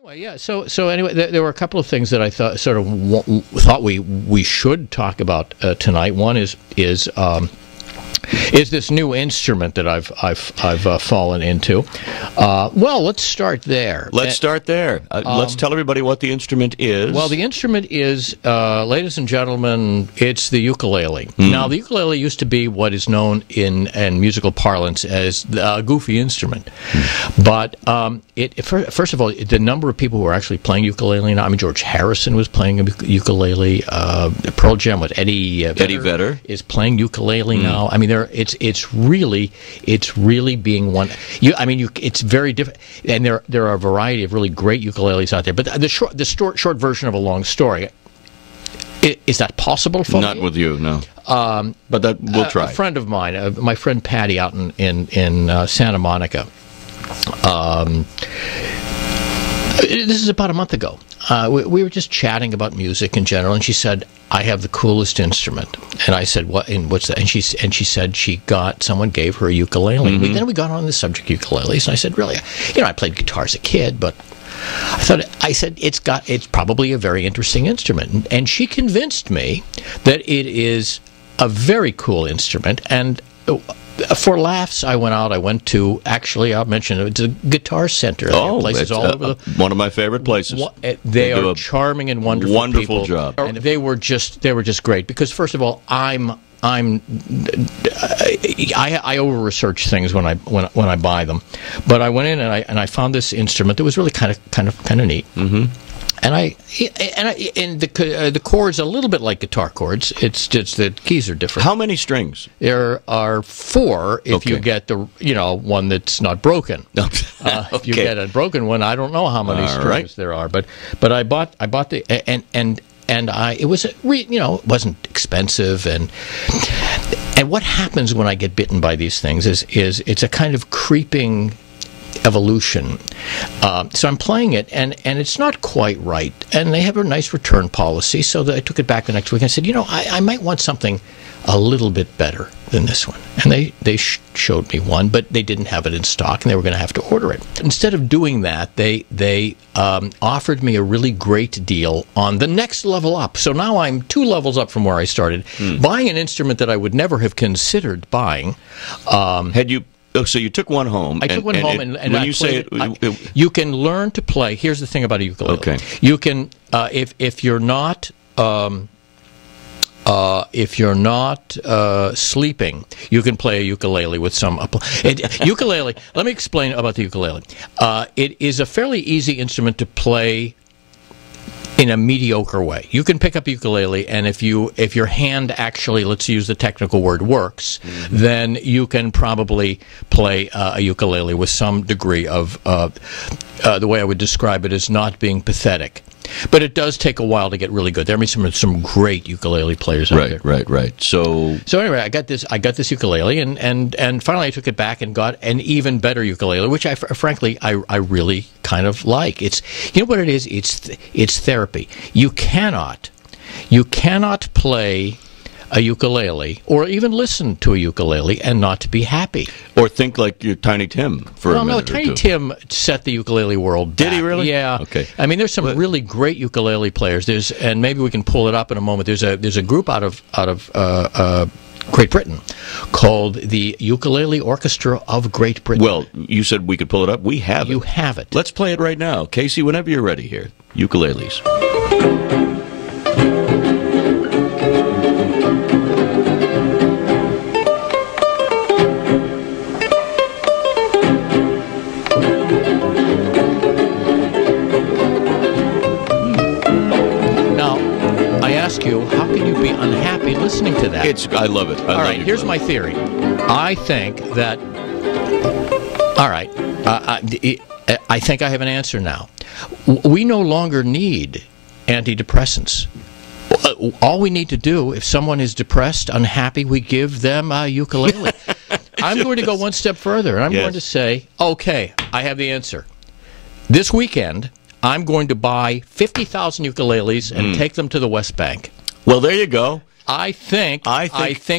Anyway, yeah. So anyway, there were a couple of things that I thought we should talk about tonight. One is this new instrument that I've fallen into. Well, let's start there. Let's start there. Let's tell everybody what the instrument is. Well, the instrument is, ladies and gentlemen, it's the ukulele. Now, the ukulele used to be what is known in musical parlance as a goofy instrument. But first of all, the number of people who are actually playing ukulele now, I mean, George Harrison was playing a ukulele. Pearl Jam with Eddie Vedder is playing ukulele now. I mean, it's really being one. It's very different, and there are a variety of really great ukuleles out there. But the short version of a long story. Is that possible for Not with you, no. But that we'll try. A friend of mine, my friend Patty, out in Santa Monica. This is about a month ago. We were just chatting about music in general, and she said, "I have the coolest instrument." And I said, "What? And what's that?" And she said someone gave her a ukulele. Then we got on the subject of ukuleles, and I said, "Really? I played guitar as a kid, but I said it's probably a very interesting instrument." And she convinced me that it is a very cool instrument. And for laughs, I went to, actually, I'll mention it, it's a Guitar Center. Places all over one of my favorite places. They are charming and wonderful Wonderful people. Job. And they were just great because, first of all, I over research things when I buy them, but I went in and I found this instrument that was really kind of neat. And the chords a little bit like guitar chords. It's just the keys are different. How many strings? There are 4 if you get the one that's not broken. If you get a broken one, I don't know how many strings there are. But I bought the and it was it wasn't expensive, and what happens when I get bitten by these things is it's a kind of creeping evolution. So I'm playing it, and it's not quite right. And they have a nice return policy, so that I took it back the next week. I said, I might want something a little bit better than this one. And they showed me one, but they didn't have it in stock, and they were going to have to order it. Instead of doing that, they offered me a really great deal on the next level up. So now I'm 2 levels up from where I started, buying an instrument that I would never have considered buying. Had you... Oh, so you took one home. I took one home, and when you say it, you can learn to play. Here's the thing about a ukulele. Okay. You can, if you're not sleeping, you can play a ukulele with some ukulele. Let me explain about the ukulele. It is a fairly easy instrument to play in a mediocre way. You can pick up a ukulele, and if your hand actually, let's use the technical word, works, then you can probably play a ukulele with some degree of, the way I would describe it is not being pathetic. But it does take a while to get really good. There are some great ukulele players out there. Right. So anyway, I got this ukulele, and finally I took it back and got an even better ukulele, which frankly I really kind of like. It's what it is. It's therapy. You cannot play a ukulele or even listen to a ukulele and not be happy. Or think like you're Tiny Tim for a minute or two. Tiny Tim set the ukulele world back. Did he really? Yeah. Okay. I mean, there's some really great ukulele players. And maybe we can pull it up in a moment. There's a group out of Great Britain called the Ukulele Orchestra of Great Britain. Well, you said we could pull it up. We have it. You have it. Let's play it right now. Casey, whenever you're ready here. Ukuleles. How can you be unhappy listening to that? I love it. All right, here's my theory. I think that... All right, I think I have an answer now. We no longer need antidepressants. All we need to do, if someone is depressed, unhappy, we give them a ukulele. I'm going to go one step further, and I'm going to say, okay, I have the answer. This weekend, I'm going to buy 50,000 ukuleles and take them to the West Bank. Well, there you go. I think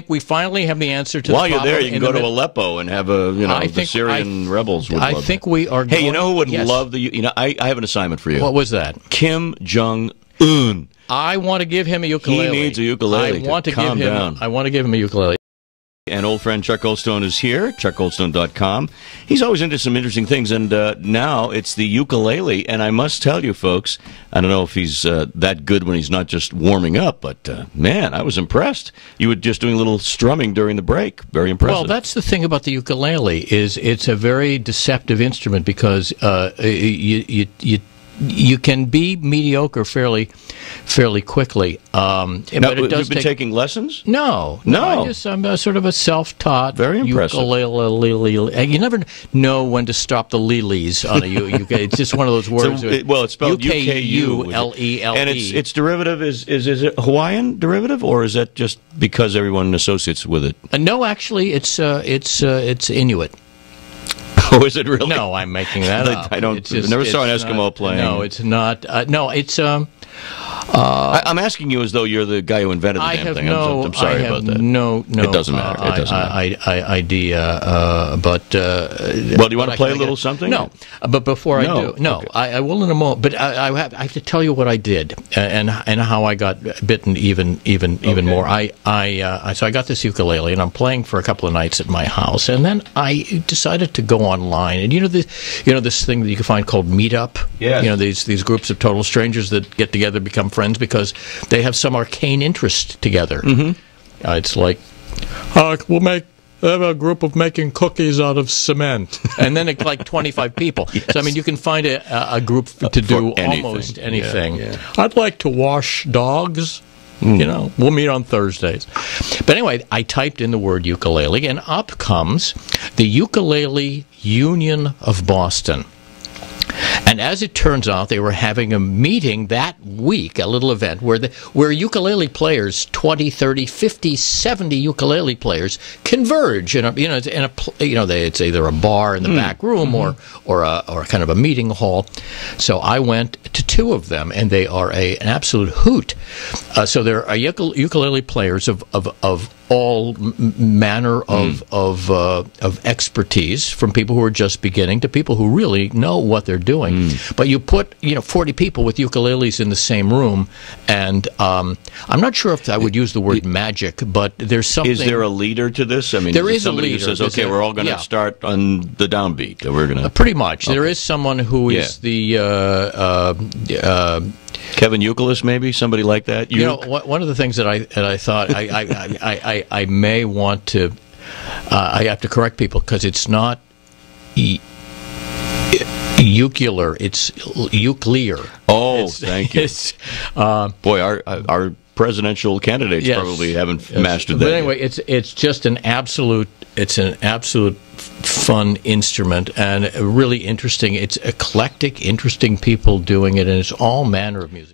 we finally have the answer to. While the you're problem there, you can go to Aleppo and have the Syrian rebels. Would I love think that. we are. Hey, you know who would love the? I have an assignment for you. What was that? Kim Jong-un. I want to give him a ukulele. He needs a ukulele. I want to calm down. I want to give him a ukulele. And old friend Chuck Goldstone is here, chuckgoldstone.com. He's always into some interesting things, and now it's the ukulele. And I must tell you, folks, I don't know if he's that good when he's not just warming up, but, man, I was impressed. You were just doing a little strumming during the break. Very impressive. Well, that's the thing about the ukulele, is it's a very deceptive instrument because you can be mediocre fairly quickly. Now, but it does you've been taking lessons? No. I'm a sort of a self-taught very impressive ukulele. You never know when to stop the lilies on a ukulele. It's just one of those words. Well, it's spelled U-K-U-L-E-L-E. And its derivative is it Hawaiian derivative, or is that just because everyone associates with it? No, actually, it's Inuit. Oh, is it really? No, I'm making that up. I never saw an Eskimo playing. No, it's not. No, it's. I'm asking you as though you're the guy who invented the damn thing. I'm sorry about that. No, it doesn't matter. It doesn't matter. Idea, but well, do you want to play a little something? No, but before I do, okay. I will in a moment. But I have to tell you what I did and how I got bitten even more. So I got this ukulele and I'm playing for a couple of nights at my house, and then I decided to go online. And this thing that you can find called Meetup. Yeah. These groups of total strangers that get together, become friends because they have some arcane interest together. Mm-hmm. It's like, we'll have a group of making cookies out of cement, and then it's like 25 people. Yes. So I mean, you can find a group to do almost anything. Yeah. I'd like to wash dogs. We'll meet on Thursdays. But anyway, I typed in the word ukulele, and up comes the Ukulele Union of Boston. And as it turns out, they were having a meeting that week, a little event, where ukulele players, 20, 30, 50, 70 ukulele players, converge. It's either a bar in the back room or a kind of a meeting hall. So I went to two of them, and they are an absolute hoot. So there are ukulele players of all manner of expertise, from people who are just beginning to people who really know what they're doing. But you put 40 people with ukuleles in the same room, and I'm not sure if I would use the word magic, but there's something. Is there a leader to this? I mean, there is somebody a leader who says, "Okay, we're all going to start on the downbeat. We're going to." Pretty much, there is someone who is the. Kevin Euclid, maybe somebody like that. One of the things that I thought I may want to, I have to correct people because it's not ukulele, it's uclear. Oh, thank you. Boy, our presidential candidates probably haven't mastered that. But anyway, it's just an absolute fun instrument and really interesting. It's eclectic, interesting people doing it, and it's all manner of music.